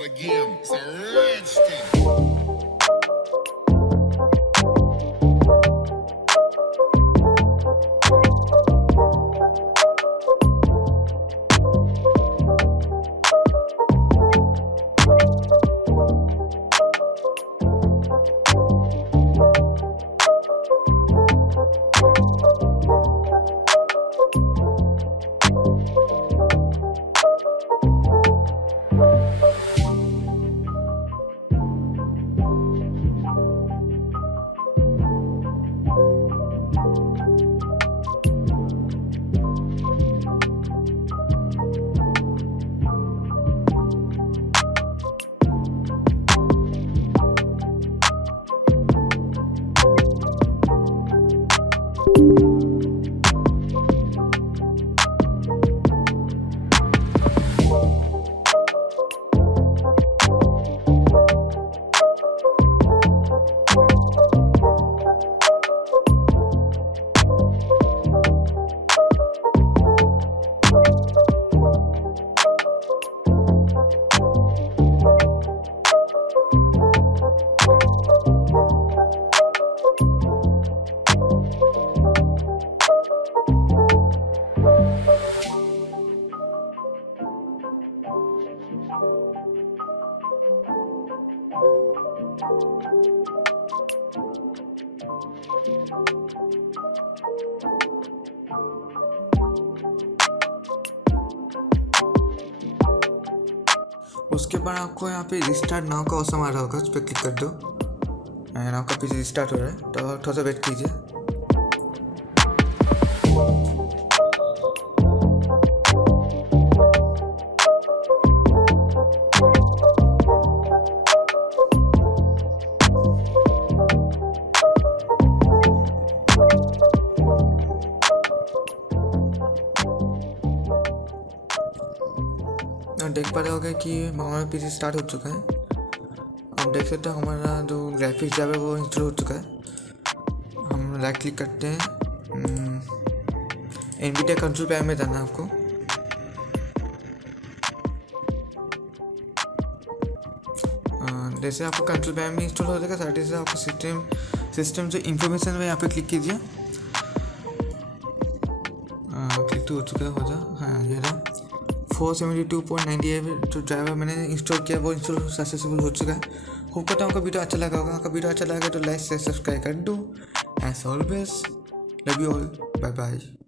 start again. It's a rich thing. उसके बाद आपको यहाँ पे रिस्टार्ट नाउ का ऑप्शन आ रहा होगा, उस पर क्लिक कर दो एंड आपका पीसी रिस्टार्ट हो रहा है, तो थोड़ा सा वेट कीजिए। देख पा रहे होगे कि हमारा पीसी स्टार्ट हो चुका है। आप देख सकते हो हमारा जो ग्राफिक्स जब है वो इंस्टॉल हो चुका है। हम राइट क्लिक करते हैं, एनवीडिया कंट्रोल पैनल में जाना है आपको। जैसे आपको कंट्रोल पैनल में इंस्टॉल हो जाएगा, साथ से आपको सिस्टम जो इंफॉर्मेशन है यहाँ पे क्लिक कीजिए। क्लिक तो हो चुका है, हो जा, हाँ ये रहा 472.98 जो ड्राइवर मैंने इंस्टॉल किया वो इंस्टॉल सक्सेसफुल हो चुका है। होप करता हूँ आपका वीडियो अच्छा लगा होगा। आपका वीडियो अच्छा लगा तो लाइक से सब्सक्राइब कर दो। As always love you all, bye bye.